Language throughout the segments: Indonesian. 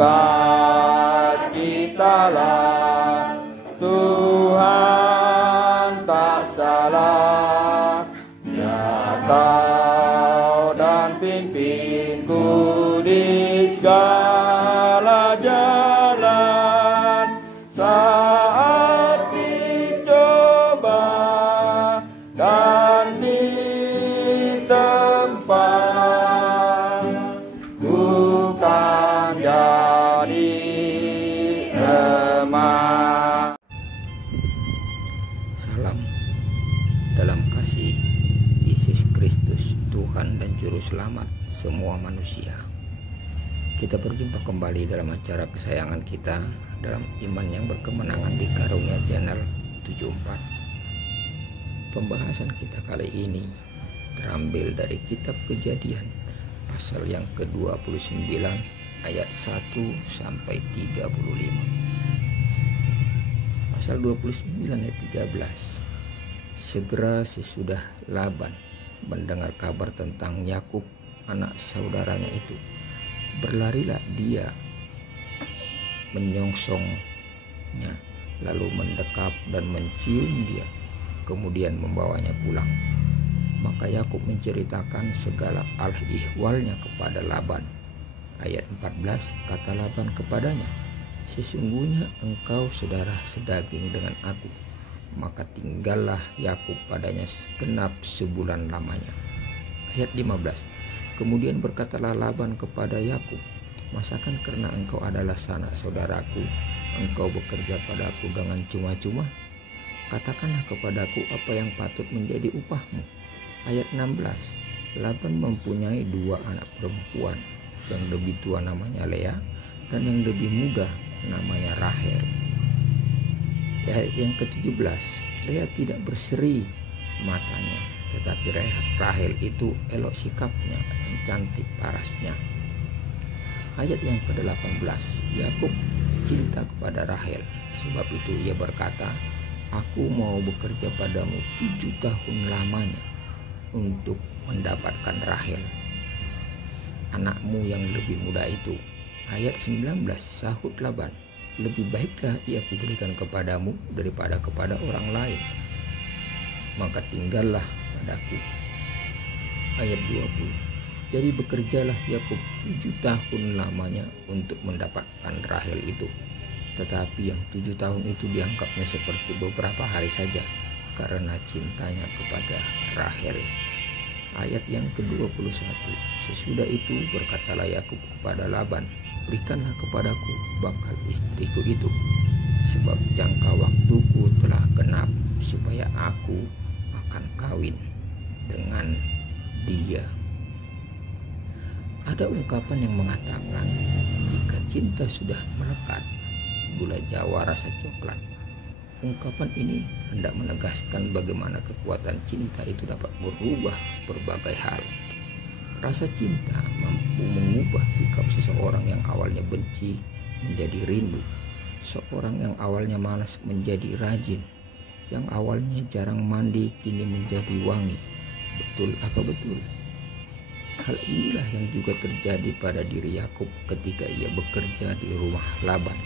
sukacitalah, Tuhan tak salah. Ya kau dan pimpinku di segala jalan, saat dicoba dan ditempa, bukan jadi lemah. Salam dalam kasih Yesus Kristus, Tuhan dan Juru Selamat semua manusia. Kita berjumpa kembali dalam acara kesayangan kita dalam iman yang berkemenangan di Karunia Channel 74. Pembahasan kita kali ini terambil dari kitab Kejadian pasal yang ke-29 ayat 1 sampai 35. Pasal 29 ayat 13. Segera sesudah Laban mendengar kabar tentang Yakub anak saudaranya itu, berlarilah dia menyongsongnya, lalu mendekap dan mencium dia, kemudian membawanya pulang. Maka Yakub menceritakan segala al-ihwalnya kepada Laban. Ayat 14, kata Laban kepadanya, sesungguhnya engkau saudara sedaging dengan aku. Maka tinggallah Yakub padanya segenap sebulan lamanya. Ayat 15, kemudian berkatalah Laban kepada Yakub, masakan karena engkau adalah sanak saudaraku, engkau bekerja padaku dengan cuma-cuma? Katakanlah kepadaku apa yang patut menjadi upahmu. Ayat 16, Laban mempunyai 2 anak perempuan, yang lebih tua namanya Lea dan yang lebih muda namanya Rahel. Ayat yang ke-17, Lea tidak berseri matanya, tetapi Rahel itu elok sikapnya dan cantik parasnya. Ayat yang ke-18, Yakub cinta kepada Rahel, sebab itu ia berkata, aku mau bekerja padamu 7 tahun lamanya untuk mendapatkan Rahel, anakmu yang lebih muda itu. Ayat 19, sahut Laban, lebih baiklah ia kuberikan kepadamu daripada kepada orang lain, maka tinggallah padaku. Ayat 20, jadi bekerjalah Yakub 7 tahun lamanya untuk mendapatkan Rahel itu, tetapi yang 7 tahun itu dianggapnya seperti beberapa hari saja karena cintanya kepada Rahel. Ayat yang ke-21, sesudah itu berkatalah Yakub kepada Laban, berikanlah kepadaku bakal istriku itu, sebab jangka waktuku telah genap, supaya aku akan kawin dengan dia. Ada ungkapan yang mengatakan, jika cinta sudah melekat, gula Jawa rasa coklat. Ungkapan ini hendak menegaskan bagaimana kekuatan cinta itu dapat berubah berbagai hal. Rasa cinta mampu mengubah sikap seseorang yang awalnya benci menjadi rindu, seorang yang awalnya malas menjadi rajin, yang awalnya jarang mandi kini menjadi wangi. Betul apa betul? Hal inilah yang juga terjadi pada diri Yakub ketika ia bekerja di rumah Laban.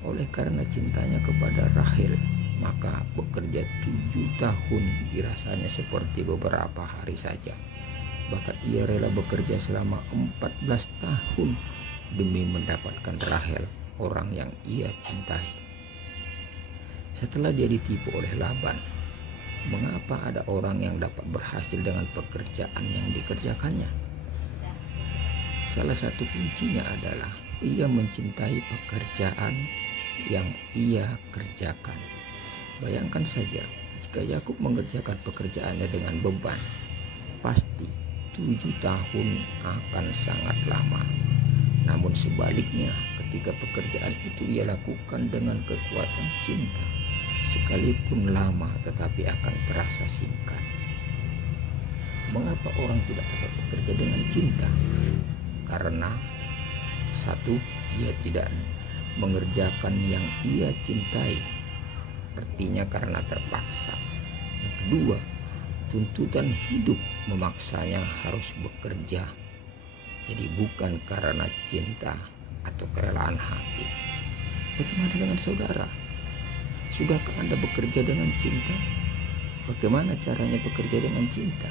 Oleh karena cintanya kepada Rahel, maka bekerja 7 tahun dirasanya seperti beberapa hari saja. Bahkan ia rela bekerja selama 14 tahun demi mendapatkan Rahel, orang yang ia cintai. Setelah dia ditipu oleh Laban, mengapa ada orang yang dapat berhasil dengan pekerjaan yang dikerjakannya? Salah satu kuncinya adalah ia mencintai pekerjaan yang ia kerjakan. Bayangkan saja, jika Yakub mengerjakan pekerjaannya dengan beban, pasti 7 tahun akan sangat lama. Namun sebaliknya, ketika pekerjaan itu ia lakukan dengan kekuatan cinta, sekalipun lama tetapi akan terasa singkat. Mengapa orang tidak dapat bekerja dengan cinta? Karena satu, dia tidak mengerjakan yang ia cintai, artinya karena terpaksa. Yang kedua, tuntutan hidup memaksanya harus bekerja, jadi bukan karena cinta. atau kerelaan hati. Bagaimana dengan saudara? Sudahkah Anda bekerja dengan cinta? Bagaimana caranya bekerja dengan cinta?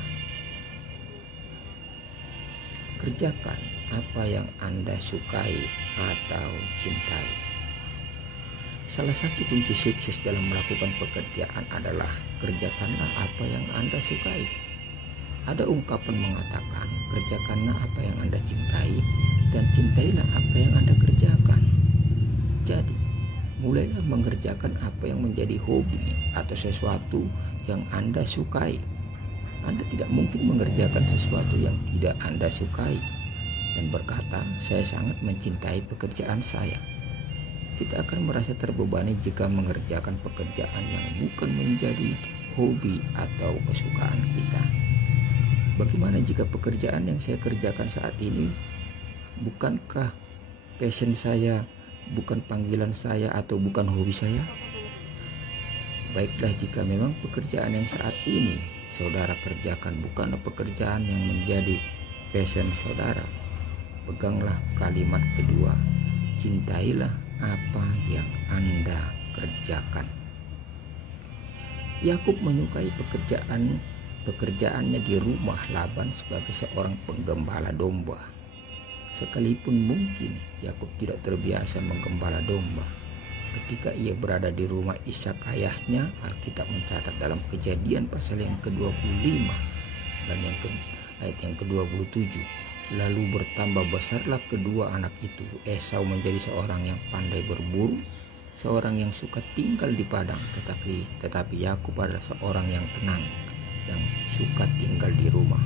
Kerjakan apa yang Anda sukai atau cintai. Salah satu kunci sukses dalam melakukan pekerjaan adalah kerjakanlah apa yang Anda sukai. Ada ungkapan mengatakan, kerjakanlah apa yang Anda cintai dan cintailah apa yang Anda kerjakan. Jadi, mulailah mengerjakan apa yang menjadi hobi atau sesuatu yang Anda sukai. Anda tidak mungkin mengerjakan sesuatu yang tidak Anda sukai dan berkata, saya sangat mencintai pekerjaan saya. Kita akan merasa terbebani jika mengerjakan pekerjaan yang bukan menjadi hobi atau kesukaan kita. Bagaimana jika pekerjaan yang saya kerjakan saat ini bukankah passion saya, bukan panggilan saya atau bukan hobi saya? Baiklah, jika memang pekerjaan yang saat ini saudara kerjakan bukanlah pekerjaan yang menjadi passion saudara, peganglah kalimat kedua, cintailah apa yang Anda kerjakan. Yakub menyukai pekerjaannya di rumah Laban sebagai seorang penggembala domba. Sekalipun mungkin Yakub tidak terbiasa menggembala domba, ketika ia berada di rumah Ishak ayahnya, Alkitab mencatat dalam Kejadian pasal yang ke-25 dan ayat yang ke-27, lalu bertambah besarlah kedua anak itu. Esau menjadi seorang yang pandai berburu, seorang yang suka tinggal di padang, tetapi Yakub adalah seorang yang tenang, yang suka tinggal di rumah.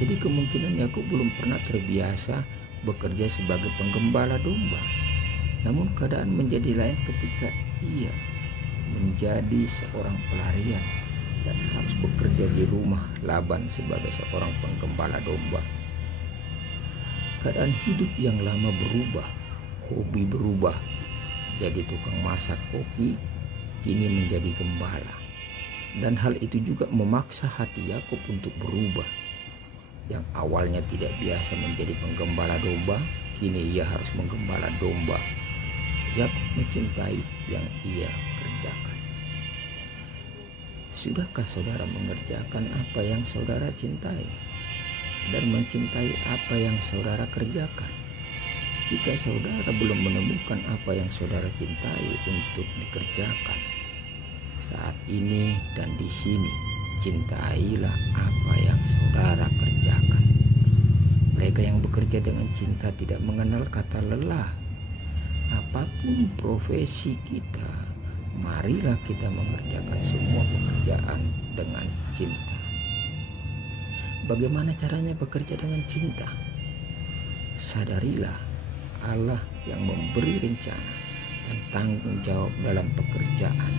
Jadi kemungkinan Yakub belum pernah terbiasa bekerja sebagai penggembala domba. Namun keadaan menjadi lain ketika ia menjadi seorang pelarian dan harus bekerja di rumah Laban sebagai seorang penggembala domba. Keadaan hidup yang lama berubah, hobi berubah, jadi tukang masak koki, kini menjadi gembala. Dan hal itu juga memaksa hati Yakub untuk berubah. Yang awalnya tidak biasa menjadi penggembala domba, kini ia harus menggembala domba. Yakub mencintai yang ia kerjakan. Sudahkah saudara mengerjakan apa yang saudara cintai dan mencintai apa yang saudara kerjakan? Jika saudara belum menemukan apa yang saudara cintai untuk dikerjakan, saat ini dan di sini, cintailah apa yang saudara kerjakan. Mereka yang bekerja dengan cinta tidak mengenal kata lelah. Apapun profesi kita, marilah kita mengerjakan semua pekerjaan dengan cinta. Bagaimana caranya bekerja dengan cinta? Sadarilah Allah yang memberi rencana dan tanggung jawab dalam pekerjaan.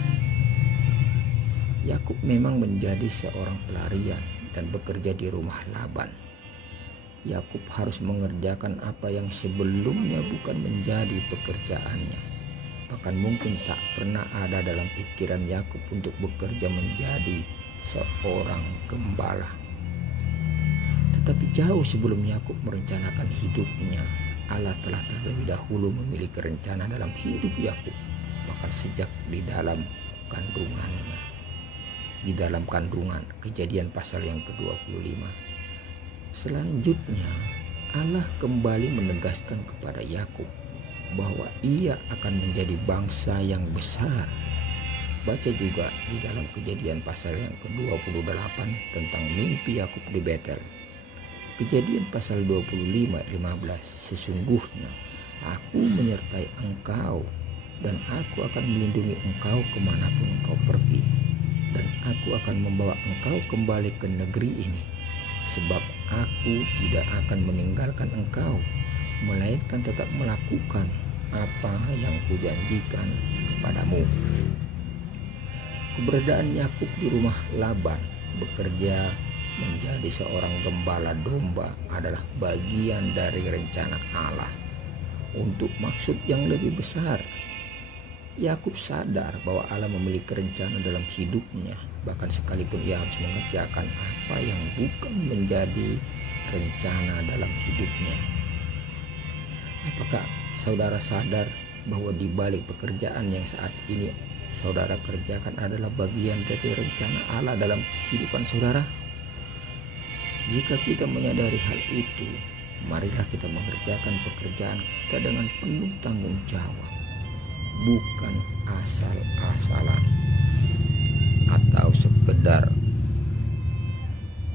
Yakub memang menjadi seorang pelarian dan bekerja di rumah Laban. Yakub harus mengerjakan apa yang sebelumnya bukan menjadi pekerjaannya. Bahkan mungkin tak pernah ada dalam pikiran Yakub untuk bekerja menjadi seorang gembala. Tetapi jauh sebelum Yakub merencanakan hidupnya, Allah telah terlebih dahulu memiliki rencana dalam hidup Yakub, bahkan sejak di dalam kandungannya. Di dalam kandungan, Kejadian pasal yang ke-25. Selanjutnya, Allah kembali menegaskan kepada Yakub bahwa ia akan menjadi bangsa yang besar. Baca juga di dalam Kejadian pasal yang ke-28 tentang mimpi Yakub di Betel. Kejadian pasal 25:15, sesungguhnya aku menyertai engkau dan aku akan melindungi engkau kemanapun engkau pergi, dan aku akan membawa engkau kembali ke negeri ini, sebab aku tidak akan meninggalkan engkau, melainkan tetap melakukan apa yang kujanjikan kepadamu. Keberadaan Yakub di rumah Laban bekerja menjadi seorang gembala domba adalah bagian dari rencana Allah untuk maksud yang lebih besar. Yakub sadar bahwa Allah memiliki rencana dalam hidupnya, bahkan sekalipun ia harus mengerjakan apa yang bukan menjadi rencana dalam hidupnya. Apakah saudara sadar bahwa di balik pekerjaan yang saat ini saudara kerjakan adalah bagian dari rencana Allah dalam kehidupan saudara? Jika kita menyadari hal itu, marilah kita mengerjakan pekerjaan kita dengan penuh tanggung jawab, bukan asal-asalan atau sekedar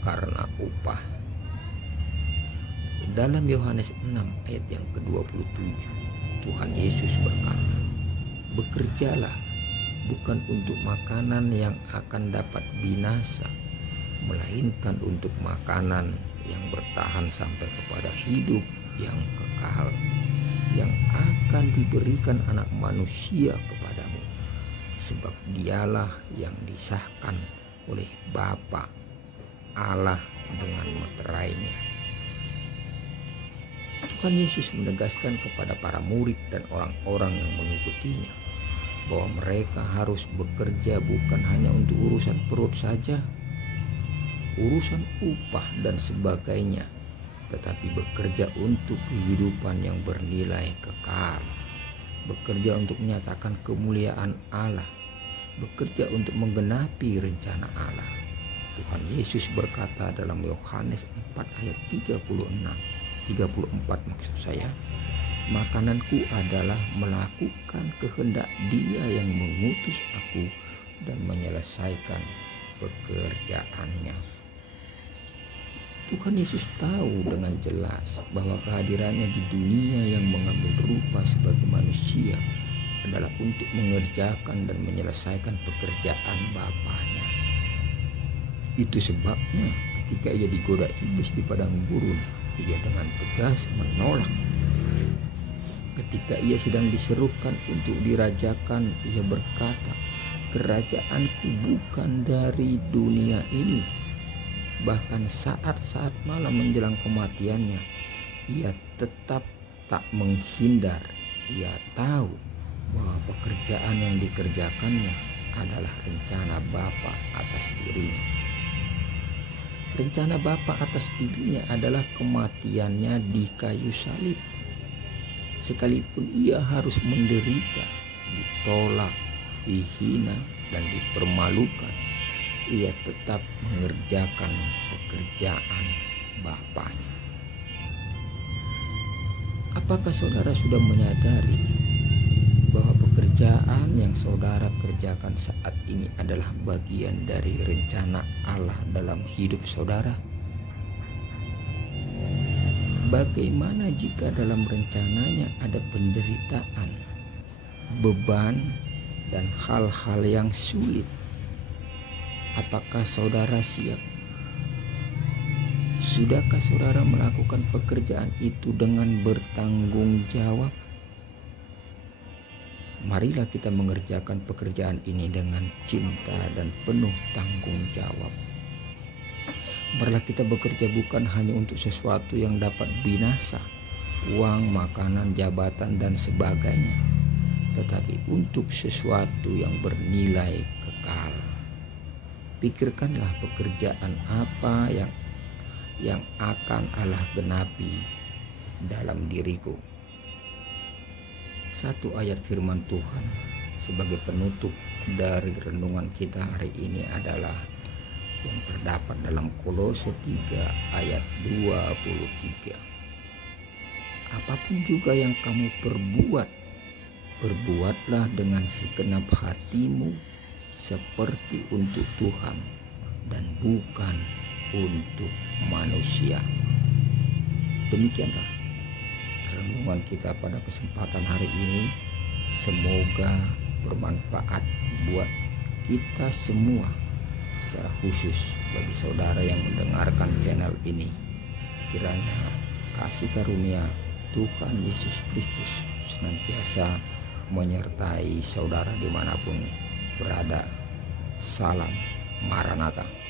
karena upah. Dalam Yohanes 6 ayat yang ke-27, Tuhan Yesus berkata, "Bekerjalah bukan untuk makanan yang akan dapat binasa, melainkan untuk makanan yang bertahan sampai kepada hidup yang kekal, yang akan diberikan Anak Manusia kepadamu, sebab dialah yang disahkan oleh Bapa Allah dengan meterainya." Tuhan Yesus menegaskan kepada para murid dan orang-orang yang mengikutinya bahwa mereka harus bekerja bukan hanya untuk urusan perut saja, urusan upah dan sebagainya, tetapi bekerja untuk kehidupan yang bernilai kekal, bekerja untuk menyatakan kemuliaan Allah, bekerja untuk menggenapi rencana Allah. Tuhan Yesus berkata dalam Yohanes 4 ayat 34 maksud saya, "Makananku adalah melakukan kehendak Dia yang mengutus aku dan menyelesaikan pekerjaannya." Tuhan Yesus tahu dengan jelas bahwa kehadirannya di dunia yang mengambil rupa sebagai manusia adalah untuk mengerjakan dan menyelesaikan pekerjaan Bapanya. Itu sebabnya ketika ia digoda iblis di padang gurun, ia dengan tegas menolak. Ketika ia sedang diserukan untuk dirajakan, ia berkata, "Kerajaanku bukan dari dunia ini." Bahkan saat-saat malam menjelang kematiannya, ia tetap tak menghindar. Ia tahu bahwa pekerjaan yang dikerjakannya adalah rencana Bapa atas dirinya. Rencana Bapa atas dirinya adalah kematiannya di kayu salib. Sekalipun ia harus menderita, ditolak, dihina, dan dipermalukan, ia tetap mengerjakan pekerjaan Bapanya. Apakah saudara sudah menyadari bahwa pekerjaan yang saudara kerjakan saat ini adalah bagian dari rencana Allah dalam hidup saudara? Bagaimana jika dalam rencananya ada penderitaan, beban, dan hal-hal yang sulit? Apakah saudara siap? Sudahkah saudara melakukan pekerjaan itu dengan bertanggung jawab? Marilah kita mengerjakan pekerjaan ini dengan cinta dan penuh tanggung jawab. Marilah kita bekerja bukan hanya untuk sesuatu yang dapat binasa, uang, makanan, jabatan, dan sebagainya, tetapi untuk sesuatu yang bernilai kekal. Pikirkanlah pekerjaan apa yang akan Allah genapi dalam diriku. Satu ayat firman Tuhan sebagai penutup dari renungan kita hari ini adalah yang terdapat dalam Kolose 3 ayat 23. Apapun juga yang kamu perbuat, perbuatlah dengan segenap hatimu seperti untuk Tuhan dan bukan untuk manusia. Demikianlah renungan kita pada kesempatan hari ini. Semoga bermanfaat buat kita semua, secara khusus bagi saudara yang mendengarkan channel ini. Kiranya kasih karunia Tuhan Yesus Kristus senantiasa menyertai saudara dimanapun berada. Salam Maranatha.